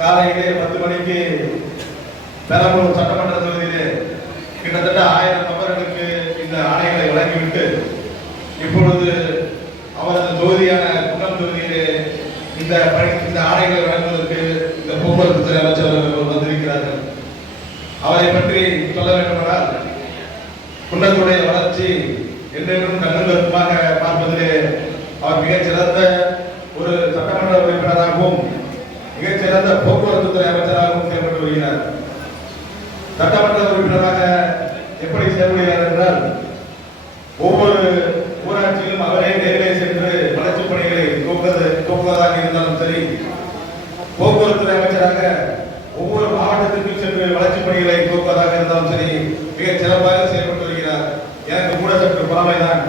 காலையிலே 10 மணிக்கு பெரம்பலூர் சட்டமன்ற தொகுதியிலே கிட்டத்தட்ட 1000 நபர்களுக்கு இந்த ஆணைகளை வழங்கிவிட்டு இப்பொழுது அவரது தொகுதியான குன்னம் தொகுதியிலே இந்த ஆணைகளை வழங்குவதற்கு இந்த போக்குவரத்து துறை அமைச்சர் அவர்கள் வந்திருக்கிறார்கள். அவரை பற்றி சொல்ல வேண்டுமென்றால் குன்னத்துடைய வளர்ச்சி என்றென்றும் கண்ணுக்கு பார்ப்பதிலே அவர் மிகச்சிறந்த ஒரு சட்டமன்ற உறுப்பினராகவும் மிகச்சிறந்த போக்குவரத்து துறை அமைச்சராகவும் செயல்பட்டு வருகிறார். சட்டமன்ற உறுப்பினராக எப்படி செயல்படுகிறார் என்றால் ஒவ்வொரு ஊராட்சியிலும் அவரே நேரிலே சென்று வளர்ச்சிப் பணிகளை துவக்குவதாக இருந்தாலும் சரி, போக்குவரத்து துறை அமைச்சராக ஒவ்வொரு மாவட்டத்திற்கும் சென்று வளர்ச்சிப் பணிகளை துவக்குவதாக இருந்தாலும் சரி மிகச் சிறப்பாக செயல்பட்டு வருகிறார். எனக்கு கூட சற்று புறமைதான்.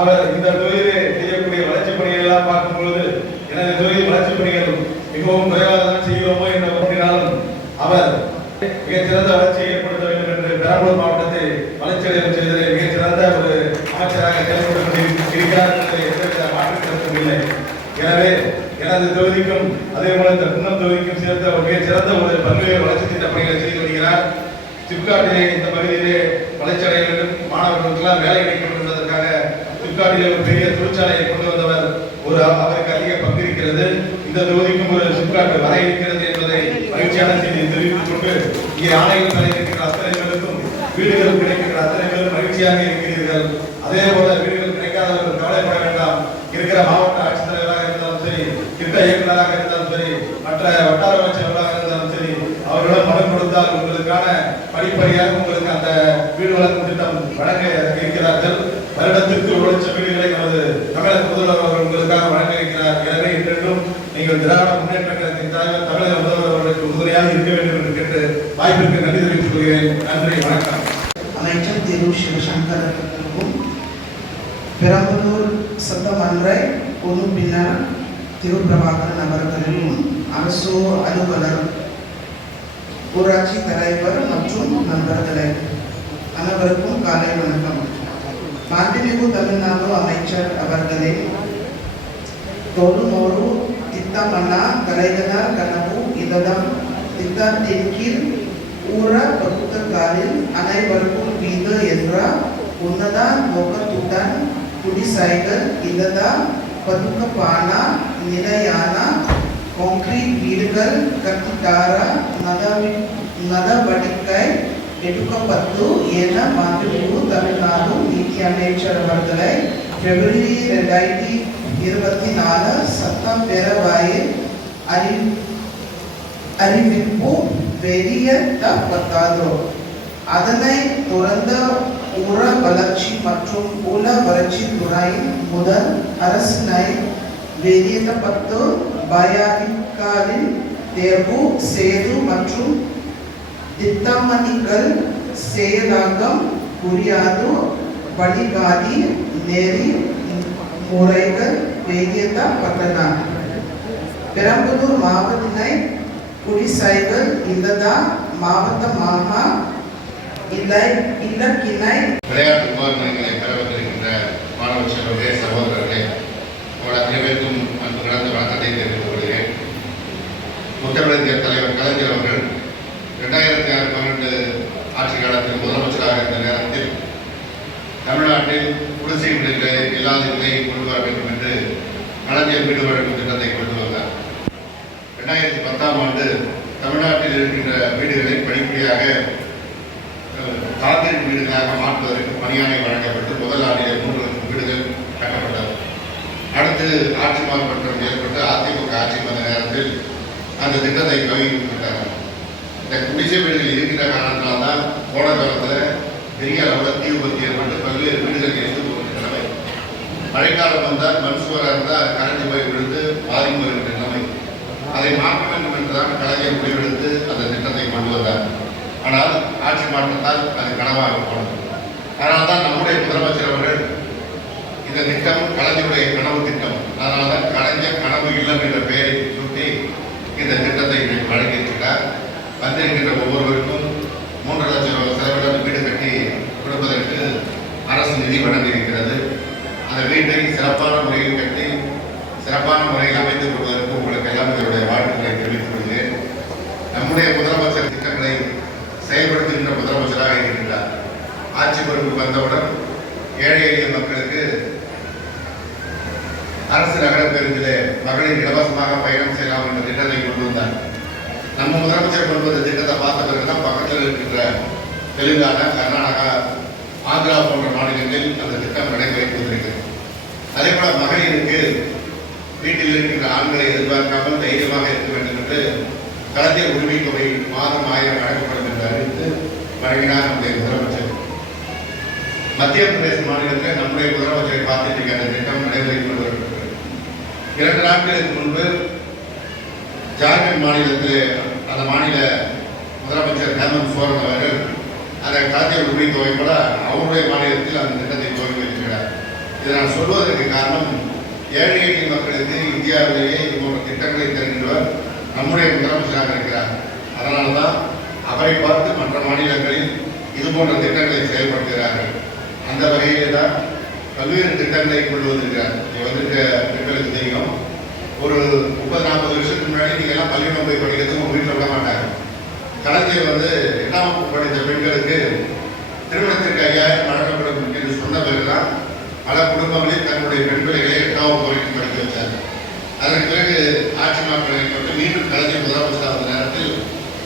அவர் இந்த தொகுதியிலே செய்யக்கூடிய வளர்ச்சிப் பணிகள் எல்லாம் பார்க்கும் பொழுது எனது தொகுதி வளர்ச்சிப் பணிகள் மிகவும் குறைவாக தான் செய்கிறோமோ என்ற ஒன்றினாலும் அவர் மிகச்சிறந்த வளர்ச்சியை ஏற்படுத்த வேண்டும் என்று பெரம்பலூர் மாவட்டத்தை வளர்ச்சியடைய செய்ததில் மிகச்சிறந்த ஒரு அமைச்சராக செயல்பட்டு கொண்டிருக்கிறார் என்பதை எந்தவித மாற்று கருத்தும் இல்லை. எனவே எனது தொகுதிக்கும் அதே போல இந்த குன்னம் தொகுதிக்கும் சேர்ந்த ஒரு மிகச்சிறந்த ஒரு பல்வேறு வளர்ச்சி திட்ட பணிகளை செய்து வருகிறார். சிப்காட்டிலே இந்த பகுதியிலே வளர்ச்சி அடைய வேண்டும், மாணவர்களுக்கெல்லாம் வேலை கிடைக்கும் என்பதற்காக சிப்காட்டிலே ஒரு பெரிய தொழிற்சாலையை கொண்டு வந்தவர். அவருக்கு அதிக பங்கு இருக்கிறது. இந்த தொகுதிக்கும் ஒரு சிப்காட் வர இருக்கிறது என்பதை மகிழ்ச்சியான செய்தியை தெரிவித்துக் கொண்டு இங்கே ஆணைகள் கிடைக்கின்ற அத்தனை பேருக்கும் வீடுகள் கிடைக்கின்ற அத்தனை பேரும் மகிழ்ச்சியாக இருக்கிறீர்கள். அதே போல வீடுகள் கிடைக்காதவர்கள் கவலைப்பட வேண்டாம். இருக்கிற மாவட்ட ஆட்சித்தலைவராக இருந்தாலும் சரி, திட்ட இயக்குநராக இருந்தாலும் சரி, மற்ற வட்டார அமைச்சர்களாக இருந்தாலும் சரி, அவர்களிடம் மனு கொடுத்தால் உங்களுக்கான படிப்படியாக உங்களுக்கு அந்த வீடு வழங்கும் திட்டம் வழங்க இருக்கிறார்கள். வருடத்திற்கு 1 லட்சம் வீடுகளை நமது தமிழக முதல்வர் அவர்கள் உங்களுக்காக வழங்க இருக்கிறார். எனவே இன்றைக்கும் நீங்கள் திராவிட முன்னேற்ற கழகத்தின் தலைவர் தமிழக முதல்வர் அவர்களுக்கு உறுதுணையாக இருக்க வேண்டும் என்று கேட்டு வாய்ப்பிற்கு நன்றி தெரிவித்துக் கொள்கிறேன். நன்றி, வணக்கம். அமைச்சர் திரு சிவசங்கர் அவர்களுக்கும் பெரம்பலூர் சட்டமன்ற உறுப்பினர் திரு பிரபாகரன் அவர்களும் அரசு அலுவலர் ஊராட்சி தலைவர் மற்றும் நண்பர்களே அனைவருக்கும் காலை வணக்கம். மாண்புமிகு தமிழ்நாடு அமைச்சர் அவர்களே, தொழுநூறு திட்டமன கலைஞர் கனவு இல்லம் திட்டத்தின் கீழ் ஊர பகுதிகளில் அனைவருக்கும் வீடு என்ற உன்னத நோக்கத்துடன் குடிசைகள் இல்லத பதுக்கப்பான நிலையான கான்கிரீட் வீடுகள் கட்டித்தர நடவடிக்கை எடுக்கப்பட்டு என மாண்புமிகு தமிழ்நாடு நீதி அமைச்சர் அவர்களை பிப்ரவரி 2024 சட்டப்பேரவையில் அறிவிப்பு வெளியிடப்பட்டது. அதனைத் தொடர்ந்து ஊர வளர்ச்சி மற்றும் உள வளர்ச்சி துறையின் முதல் அரசினை வெளியிடப்பட்டு பயனாளிகளின் தேர்வு செய்து மற்றும் திட்டமணிகள் செயலாக்கம் புரியாது வழிகாட்டி நெறி முறைகள் வெளியிடப்பட்டன. பெரம்பலூர் மாவட்டத்தினை குடிசைகள் இல்லத மாவட்டமாக இலக்கினை விளையாட்டு உபகரணங்களை பெற வந்திருக்கின்ற மாணவ செல்வர்களே, சகோதரர்களே, உங்கள் அனைவருக்கும் அன்பு கலந்த வணக்கத்தை தெரிவித்துக் கொள்கிறேன். முத்தமிழறிஞர் தலைவர் கலைஞர் அவர்கள் 2006-12 ஆட்சி காலத்தில் முதலமைச்சராக இருந்த நேரத்தில் தமிழ்நாட்டில் குடிசை வீடுகளை இல்லாத நிலையை கொண்டு வர வேண்டும் என்று கலைஞர் வீடு வழங்கும் திட்டத்தை கொண்டு வந்தார். 2010ஆம் ஆண்டு தமிழ்நாட்டில் இருக்கின்ற வீடுகளை படிப்படியாக கான்கிரீட் வீடுகளாக மாற்றுவதற்கு பணியாணை வழங்கப்பட்டு முதல் ஆண்டிலே 3 லட்சம் வீடுகள் கட்டப்பட்டது. அடுத்து ஆட்சி மாற்றம் ஏற்பட்டு அதிமுக ஆட்சி வந்த நேரத்தில் அந்த திட்டத்தை கைவிட்டார்கள். இந்த குடிசை வீடுகள் இருக்கிற காரணத்தினால்தான் போன காலத்தில் பெரிய அளவில் தீ விபத்து ஏற்பட்டு பல்வேறு வீடுகள் எரிந்து போகின்ற நிலைமை. மழைக்காலம் வந்தால் மண் சுவராக இருந்தால் கரண்டி போய் விழுந்து பாதிப்பு வருகின்ற நிலைமை. அதை மாற்ற வேண்டும் என்றுதான் கலைஞர் முடிவெடுத்து அந்த திட்டத்தை கொண்டு வந்தார். ஆனால் ஆட்சி மாற்றத்தால் அது கனவாக போனது. அதனால் தான் நம்முடைய முதலமைச்சர் அவர்கள் இந்த திட்டம் கலைஞருடைய கனவு திட்டம், அதனால்தான் கலைஞர் கனவு இல்லம் என்ற பெயரை சுட்டி இந்த திட்டத்தை வழங்கியிருக்கிறார். வந்திருக்கின்ற ஒவ்வொருவருக்கும் 3 லட்சம் செலவிடம் வீடு கட்டி கொடுப்பதற்கு அரசு நிதி வழங்கியிருக்கிறது. அந்த வீட்டை சிறப்பான முறையில் கட்டி சிறப்பான முறையில் அமைத்துக் கொள்வதற்கு உங்களுக்கு எல்லாம் இதனுடைய வாழ்த்துக்களை தெரிவித்துக் கொள்கிறேன். நம்ம முதலமைச்சர் கொண்டு வந்த திட்டத்தை பார்த்த பிறகுதான் பக்கத்தில் இருக்கின்ற தெலுங்கானா, கர்நாடகா, ஆந்திரா போன்ற மாநிலங்களில் அந்த திட்டம் நடைமுறைப்படுத்திருக்கிறது. அதே போல மகளிருக்கு வீட்டில் இருக்கின்ற ஆண்களை எதிர்பார்க்காமல் தைரியமாக இருக்க வேண்டும் என்று கலைஞர் உரிமை தொகை மாதம் 1000 வழங்கப்படும் என்று அறிவித்து வழங்கினார் நம்முடைய முதலமைச்சர். மத்திய பிரதேச மாநிலத்தில் நம்முடைய முதலமைச்சரை பார்த்துட்டு அந்த திட்டம் நடைமுறைக்கு கொண்டு வரப்பட்டது. 2 நாட்களுக்கு முன்பு ஜார்க்கண்ட் மாநிலத்தில் அந்த மாநில முதலமைச்சர் ஹேமந்த் சோரன் அவர்கள் அந்த கலைஞர் உரிமை தொகை போல அவருடைய மாநிலத்தில் அந்த திட்டத்தை துவங்கி வைக்கிறார். இதை நான் சொல்வதற்கு காரணம், ஏழை எளிய மக்களுக்கு இந்தியாவிலேயே இது போன்ற திட்டங்களை தருகின்றவர் நம்முடைய முதலமைச்சராக இருக்கிறார். அதனால தான் அவரை பார்த்து மற்ற மாநிலங்களில் இது போன்ற திட்டங்களை செயல்படுத்துகிறார்கள். அந்த வகையிலே தான் பல்வேறு திட்டங்களை கொண்டு வந்திருக்கிறார். வந்திருக்க பெண்களுக்கு தெரியும், ஒரு 30-40 வருஷத்துக்கு முன்னாடி நீங்க எல்லாம் பள்ளிக்கூடம் போய் படிக்கிறது உங்க வீட்டில் விட மாட்டாங்க. கலைஞர் 8ஆம் வகுப்பு படித்த பெண்களுக்கு திருமணத்திற்கு 5000 வழங்கப்படும் என்று சொன்ன பிறகுதான் பல குடும்பங்களில் தன்னுடைய பெண் பிள்ளைகளை 8ஆம் வகுப்பு வரைக்கும் படிக்க வச்சார். அதற்கு பிறகு ஆட்சி மாற்றம் ஏற்பட்டு மீண்டும் கலைஞர் முதலமைச்சர் அந்த நேரத்தில்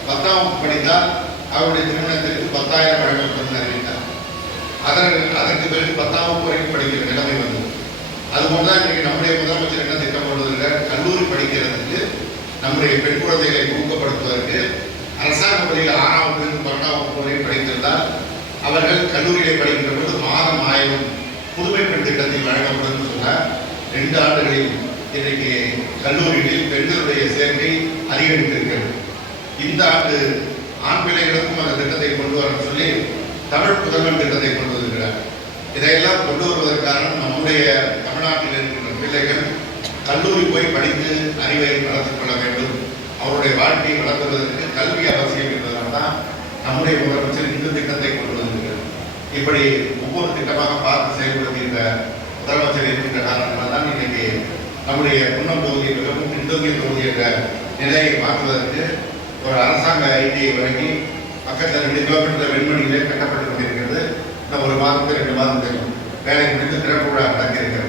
10ஆம் வகுப்பு படித்தால் அவருடைய திருமணத்திற்கு 10,000 வழங்கப்படும் அறிவித்தார். அதற்கு பிறகு 10ஆம் வகுப்பு வரைக்கும் படிக்கிற நிலைமை வந்தது. அதுபோலதான் இன்றைக்கு நம்முடைய முதலமைச்சர் என்ன திட்டம் கொண்டுவருகிறார், கல்லூரி படிக்கிறதுக்கு நம்முடைய பெண் குழந்தைகளை ஊக்கப்படுத்துவதற்கு அரசாங்க பள்ளியில் 6ஆம் வகுப்பு 12ஆம் வகுப்பு வரை படித்திருந்தால் அவர்கள் கல்லூரியை படிக்கின்ற போது மாதம் 1000 புதுமை பெண் திட்டத்தில் வழங்கப்படும் சொன்னார். 2 ஆண்டுகளில் இன்றைக்கு கல்லூரிகளில் பெண்களுடைய சேர்க்கை அதிகரித்திருக்கிறது. இந்த ஆண்டு ஆண் பிள்ளைகளுக்கும் அந்த திட்டத்தை கொண்டு வர சொல்லி தமிழ் புதல்வன் திட்டத்தை கொண்டு வருகிறார். இதையெல்லாம் கொண்டு வருவதற்கான நம்முடைய தமிழ்நாட்டில் இருக்கின்ற பிள்ளைகள் கல்லூரி போய் படித்து அறிவை வளர்த்துக் கொள்ள வேண்டும். அவருடைய வாழ்க்கையை வளர்த்துவதற்கு கல்வி அவசியம் என்பதனால் தான் நம்முடைய முதலமைச்சர் இந்த திட்டத்தை கொண்டு வந்திருக்கிறார். இப்படி ஒவ்வொரு திட்டமாக பார்த்து செயல்படுத்துகின்ற முதலமைச்சர் இருக்கின்ற காரணத்தால் தான் இன்னைக்கு நம்முடைய குன்னம் தொகுதி மிகவும் பின்தங்கிய தொகுதி என்ற நிலையை மாற்றுவதற்கு ஒரு அரசாங்க ஐடியை வழங்கி பக்கத்தில் 2 கிலோமீட்டர் வெண்மணியிலே கட்டப்பட்டு கொண்டிருக்கிறது. இன்னும் 1 மாதத்துக்கு 2 மாதத்தில் வேலை முடிந்து திறப்பு விழா நடக்கிறது.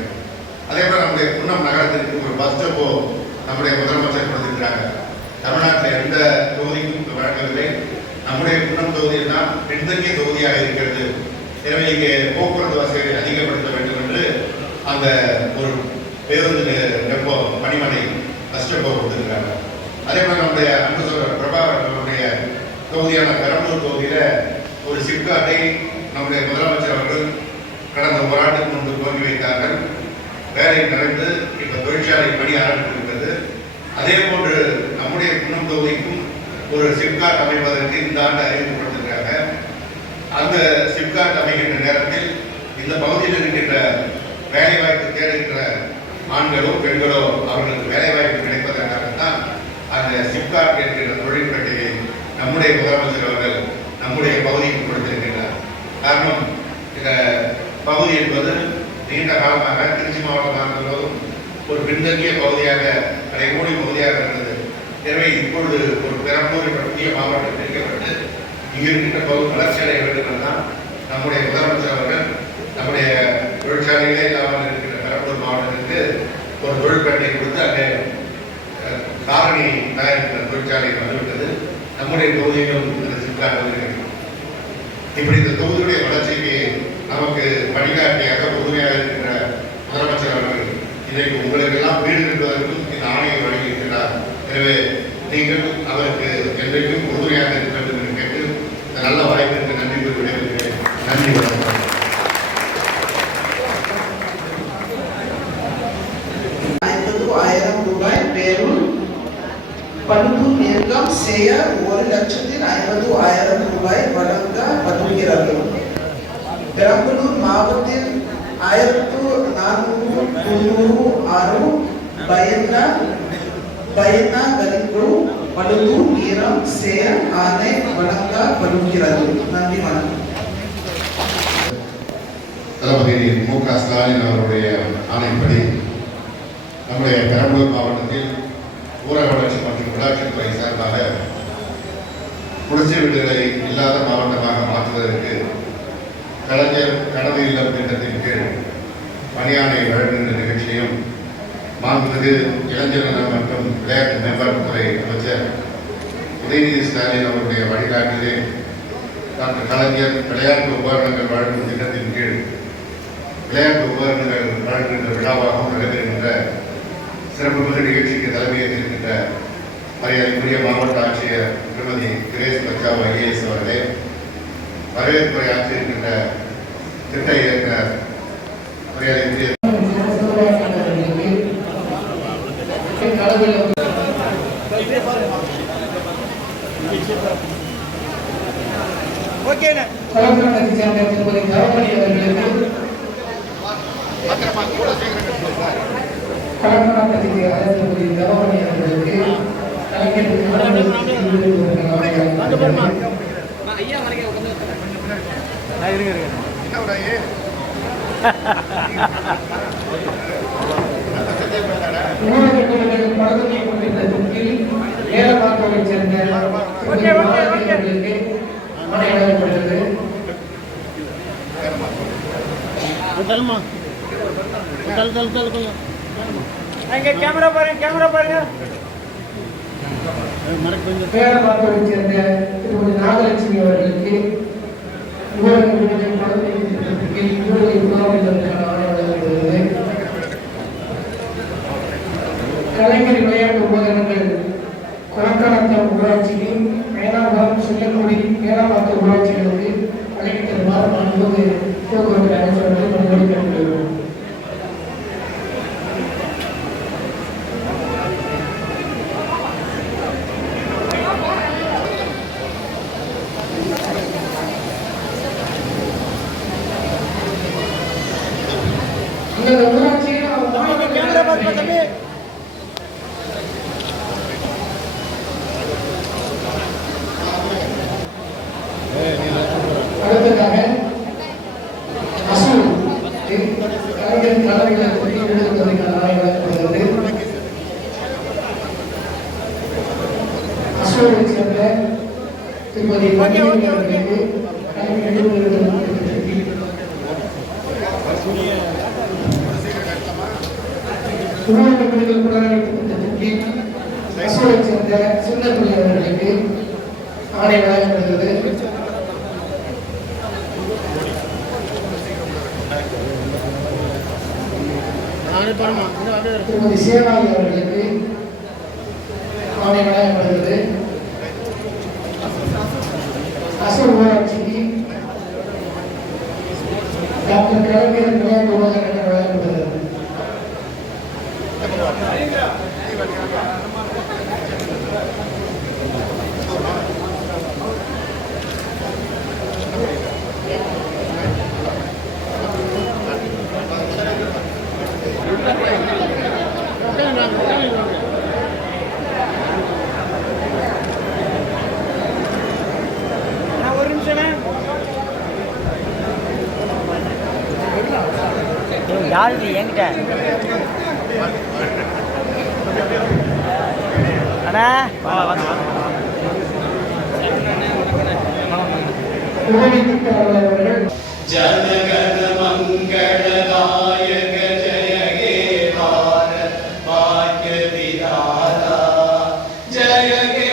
அதே போல நம்முடைய குன்னம் நகரத்திற்கு ஒரு பஸ் ஸ்டாப்போ நம்முடைய முதலமைச்சர் கொடுத்திருக்கிறாங்க. தமிழ்நாட்டில் எந்த தொகுதிக்கும் வழங்கவில்லை. நம்முடைய குன்னம் தொகுதியில் தான் பின்தங்கிய தொகுதியாக இருக்கிறது. எனவே இங்கே போக்குவரத்து வசதிகளை அதிகப்படுத்த வேண்டும் என்று அந்த ஒரு பேருந்து டெப்போ பணிமனை பஸ் டெப்போ கொடுத்திருக்கிறாங்க. அதே போல நம்முடைய அன்பு சொல்ற பிரபாகரனுடைய தொகுதியான பெரம்பலூர் தொகுதியில ஒரு சிப்காட்டை நம்முடைய முதலமைச்சர் அவர்கள் கடந்த 1 ஆண்டுக்கு முன்பு துவங்கி வைத்தார்கள். வேலை நடந்து இப்ப தொழிற்சாலை பணி ஆரம்பித்திருக்கிறது. அதே போன்று நம்முடைய குன்னம் தொகுதிக்கும் ஒரு சிப்காட் அமைப்பதற்கு இந்த ஆண்டு அறிவிக்கப்பட்டிருக்காங்க. அந்த சிப்காட் அமைகின்ற நேரத்தில் இந்த பகுதியில் இருக்கின்ற வேலைவாய்ப்பு தேடுகின்ற ஆண்களோ பெண்களோ அவர்களுக்கு வேலைவாய்ப்பு கிடைப்பதற்காகத்தான் அந்த சிப்காட் என்கின்ற தொழிற்பேட்டையை நம்முடைய முதலமைச்சர் அவர்கள் நம்முடைய பகுதிக்கு கொடுத்திருக்கின்றார். காரணம், இந்த பகுதி என்பது நீண்ட காலமாக திருச்சி மாவட்டமாக இருந்தபோதும் ஒரு பின்தங்கிய பகுதியாக கடைமூடி பகுதியாக இருந்தது. எனவே இப்பொழுது ஒரு பெரம்பலூர் புதிய மாவட்டம் பிரிக்கப்பட்டு இங்கு இருக்கின்ற பகுதி வளர்ச்சி அடைய வேண்டும் என்றுதான் நம்முடைய முதலமைச்சர் அவர்கள் நம்முடைய தொழிற்சாலைகளே இல்லாமல் இருக்கின்ற பெரம்பலூர் மாவட்டத்திற்கு ஒரு தொழிற்பேட்டை கொடுத்து அங்கே காரணி தயாரிக்கிற தொழிற்சாலை வந்துவிட்டது. நம்முடைய தொகுதியிலும் இந்த சிப்காட் வந்திருக்கிறது. இப்படி இந்த தொகுதியுடைய வளர்ச்சிக்கு நமக்கு வழிகாட்டியாக உறுதியாக இருக்கின்ற முதலமைச்சர் அவர்கள் இன்றைக்கு உங்களுக்கு எல்லாம் வீடு கட்டுவதற்கும் இந்த ஆணையை வழங்கியிருக்கிறார். எனவே நீங்கள் அவருக்கு என்றைக்கும் உறுதுணையாக இருக்க வேண்டும் என்று கேட்டு இந்த நல்ல வாய்ப்பிற்கு நன்றி கூறி விடைபெறுகிறேன். நன்றி. 50,000 ரூபாய் பேருள் பழுப்பு நீக்கம் செய்ய 1,50,000 ரூபாய் வழங்கப்படுகிறது. பெரம்பலூர் மாவட்டத்தில் 1496 பயனாளிகளுக்கு பழுப்பு நீக்கம் செய்ய ஆணை வழங்கப்படுகிறது. நன்றி. வணக்கம். தளபதி மு.க. ஸ்டாலின் அவருடைய ஆணைப்படி நம்முடைய பெரம்பலூர் மாவட்டத்தில் ஊரக வளர்ச்சி மற்றும் உள்ளாட்சித்துறை சார்பாக குடிசை வீடுகளை இல்லாத மாவட்டமாக மாற்றுவதற்கு கலைஞர் கனவு இல்லம் திட்டத்தின் கீழ் பணியாணை வழங்குகின்ற நிகழ்ச்சியும் மாண்புமிகு இளைஞர் நலன் மற்றும் விளையாட்டு மேம்பாட்டுத்துறை அமைச்சர் உதயநிதி ஸ்டாலின் அவருடைய வழிகாட்டிலே டாக்டர் கலைஞர் விளையாட்டு உபகரணங்கள் வழங்கும் திட்டத்தின் கீழ் விளையாட்டு உபகரணங்கள் வழங்குகின்ற விழாவாகவும் நடைபெறுகின்ற சிறப்புமிகு நிகழ்ச்சிக்கு தலைமையேற்றிருக்கின்ற மரியாதைக்குரிய மாவட்ட ஆட்சியர் திருமதி திரேஸ் பச்சாவ் ஐஏஎஸ் அவர்களே, வரவேற்புரை ஆற்றியிருக்கின்ற திட்ட இயக்குனர் மரியாதைக்குரிய கலந்துரையாடலை சேர்ந்த திருமதி கவர்மணி அவர்களுக்கு ஏலமாக்கோவை சேர்ந்த कैमरा பாருங்க பேரமாக்கோவை சேர்ந்த திருமதி நாகலட்சுமி அவர்களுக்கு கலைஞர் விளையாட்டு உபகரணங்கள் கொலக்கானத்தம் ஊராட்சியில் மேலாபுரம் சுள்ளக்குடி மேலாபாத்த ஊராட்சிகளுக்கு வழங்கி தருமாறு மாண்புமிகு போக்குவரத்து அமைச்சர்கள் முன்மொழி கேட்டுள்ளோம். இந்த ஊராட்சியில் कैमरा பாருங்க தம்பி அடுத்ததாக அசூர் கலைஞர் தலைமையில் விடுதலைக்கான வழங்கப்படுகிறது. அசூரை சேர்ந்த திருமதி மணியன் அவர்களுக்கு கலைஞர் உணவு விடுதல் புலனாய்வு திட்டத்தின் கீழ் அசூரை சேர்ந்த சின்னத்துறை அவர்களுக்கு ஆணை வழங்கப்படுகிறது. திருமதி சேவாயி அவர்களுக்கு ஆணை வழங்கப்படுகிறது. அசூர் ஊராட்சிக்கு டாக்டர் கலைஞர் விளையாட்டு உபகரணங்கள் வழங்கப்படுகிறது. ஒரு நிமிஷம் யாரு என்கிட்ட அண்ணா உதவி திட்ட அலுவலர்கள் ஜனகன மங்களதாயக ஜய ஹே பாரத் பாக்ய விதாதா ஜய ஹே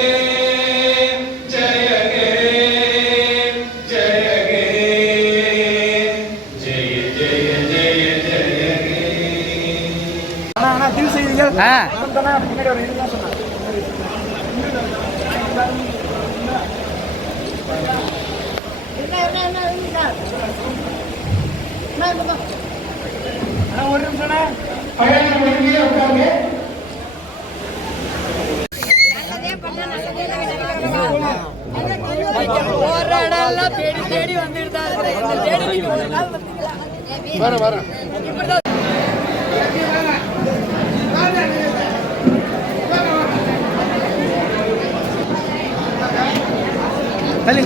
ஜய ஹே ஜய ஹே ஜய ஜய ஜய ஜய ஹே. அண்ணா தில் செய்திகள் பின்னாடி ஒரு இதுதான் சொன்னேன் ஒரு நிமிஷம் பழைய மொழியிலே உட்காருங்க. தேடி தேடி வந்துட்டு தான் வரேன் தள்ளி